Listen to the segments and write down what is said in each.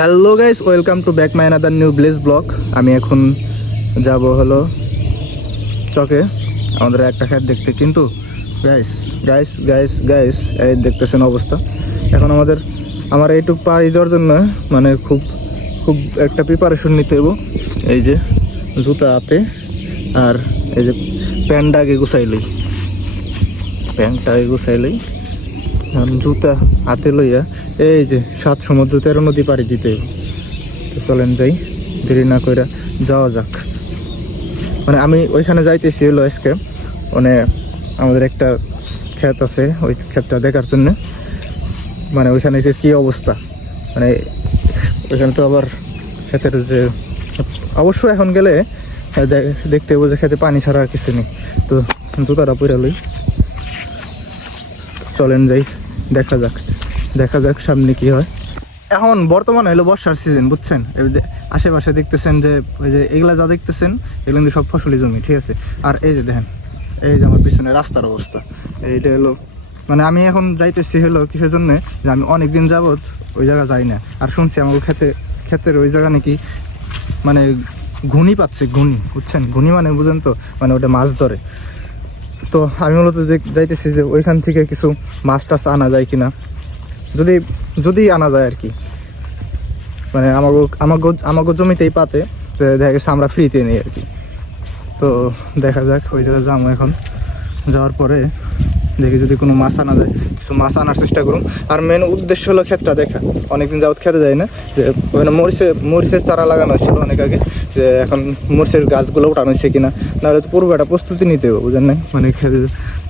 Hello guys, welcome to back my another new bless blog. আমি এখন যাব হলো চকে আমাদের একটা ক্ষেত দেখতে। কিন্তু গাইস গাইস গাইস গাইস এই দেখতেছেন অবস্থা। এখন আমার এইটুকু পাড়ি দেওয়ার জন্য মানে খুব খুব একটা প্রিপারেশন নিতে হবো। এই যে জুতা হাতে আর এই যে প্যান্টটা আগে গুছাইলই, জুতা হাতে লইয়া এই যে 7 সমুদ্র 13 নদী পাড়ি দিতে হইব। তো চলেন যাই, দেরি না কইরা যাওয়া যাক। মানে আমি ওইখানে যাইতেছি হলো আজকে, মানে আমাদের একটা ক্ষেত আছে, ওই ক্ষেতটা দেখার জন্য। মানে ওইখানে কি অবস্থা, মানে ওইখানে তো আবার ক্ষেতের যে অবশ্য এখন গেলে দেখতে হবো যে খেতে পানি ছাড়া আর কিছু নেই। তো জুতাটা পইরা লই, চলেন যাই, দেখা যাক সামনে কি হয়। এখন বর্তমানে হলো বর্ষার সিজন, বুঝছেন? আশেপাশে দেখতেছেন যে ওই যে এগুলা যা দেখতেছেন এগুলো কিন্তু সব ফসলি জমি, ঠিক আছে? আর এই যে দেখেন, এই যে আমার পিছনে রাস্তার অবস্থা, এইটা হলো মানে আমি এখন যাইতেছি হলো কিসের জন্যে, যে আমি অনেকদিন যাবৎ ওই জায়গা যাই না। আর শুনছি আমার ক্ষেতের ওই জায়গা নাকি মানে ঘুনি পাচ্ছে, ঘুনি, বুঝছেন? ঘুনি মানে বুঝেন তো, মানে ওটা মাছ ধরে। তো আমি মূলত যাইতেছি যে ওইখান থেকে কিছু মাছ টাছ আনা যায় কিনা, যদি আনা যায় আর কি। মানে আমাকে জমিতেই পাতে, তো দেখা গেছে আমরা ফ্রিতে নিই আর কি। তো দেখা যাক, ওই জায়গায় যাবো এখন। যাওয়ার পরে দেখি যদি কোনো মাছ আনা যায়, কিছু মাছ আনার চেষ্টা করুন। আর মেন উদ্দেশ্য হলো ক্ষেতটা দেখা। অনেকদিন যাবত খেতে যায় না, যে ওখানে মরিচের চারা লাগানো হয়েছিল অনেক আগে, যে এখন মরিচের গাছগুলো উঠানো হয়েছে কিনা, নাহলে তো পুরো একটা প্রস্তুতি নিতে হবে, বুঝেন না?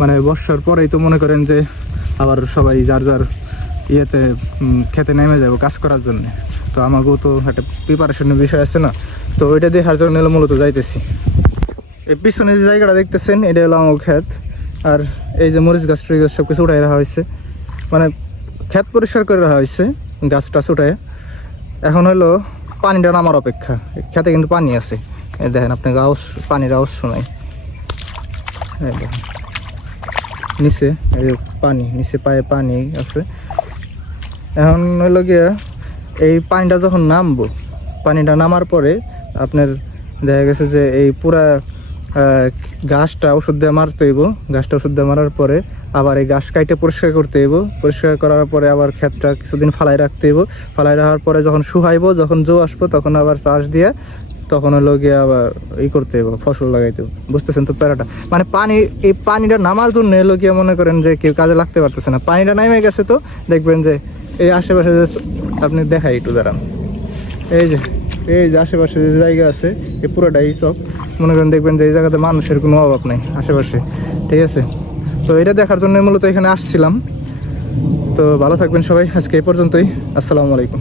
মানে বর্ষার পরেই তো মনে করেন যে আবার সবাই যার ইয়েতে খেতে নেমে যাবো কাজ করার জন্য। তো আমাকেও তো একটা প্রিপারেশনের বিষয় আছে না, তো ওইটা দেখার জন্য মূলত যাইতেছি। এই পিছনে যে জায়গাটা দেখতেছেন এটা হলো আমার ক্ষেত। আর এই যে মরিচ গাছ টুই গাছ সব কিছু উঠাই রাখা হয়েছে, মানে ক্ষেত পরিষ্কার করে রাখা হয়েছে গাছটা উঠায়। এখন হলো পানিটা নামার অপেক্ষা। ক্ষেতে কিন্তু পানি আছে, এই দেখেন, আপনাকে পানির আওয়াজ শোনাই। এই দেখেন নিচে, এই যে পানি, নিচে পায়ে পানি আছে। এখন হইলো গিয়া এই পানিটা যখন নামবো, পানিটা নামার পরে আপনার দেখা গেছে যে এই পুরা গাছটা ওষুধ দিয়ে মারতে হইব। গাছটা ওষুধ দিয়ে মারার পরে আবার এই গাছ কাইটে পরিষ্কার করতে হইব। পরিষ্কার করার পরে আবার ক্ষেতটা কিছুদিন ফালাই রাখতে হইব। ফালাই রাখার পরে যখন শুকাইব, যখন জো আসবো, তখন আবার চাষ দিয়ে তখন হলো গিয়ে আবার করতে হইব, ফসল লাগাইতে হইব। বুঝতেছেন তো প্যারাটা? মানে এই পানিটা নামার জন্য এলো গিয়ে মনে করেন যে কেউ কাজে লাগতে পারতেছে না। পানিটা নামে গেছে, তো দেখবেন যে এই আশেপাশে যে আপনি দেখাই একটু দাঁড়ান, এই যে আশেপাশে যে জায়গা আছে এই পুরোটাই সব মনে করেন, দেখবেন যে এই জায়গাতে মানুষের কোনো অভাব নেই আশেপাশে, ঠিক আছে? তো এটা দেখার জন্য মূলত এখানে আসছিলাম। তো ভালো থাকবেন সবাই, আজকে এই পর্যন্তই। আসসালামু আলাইকুম।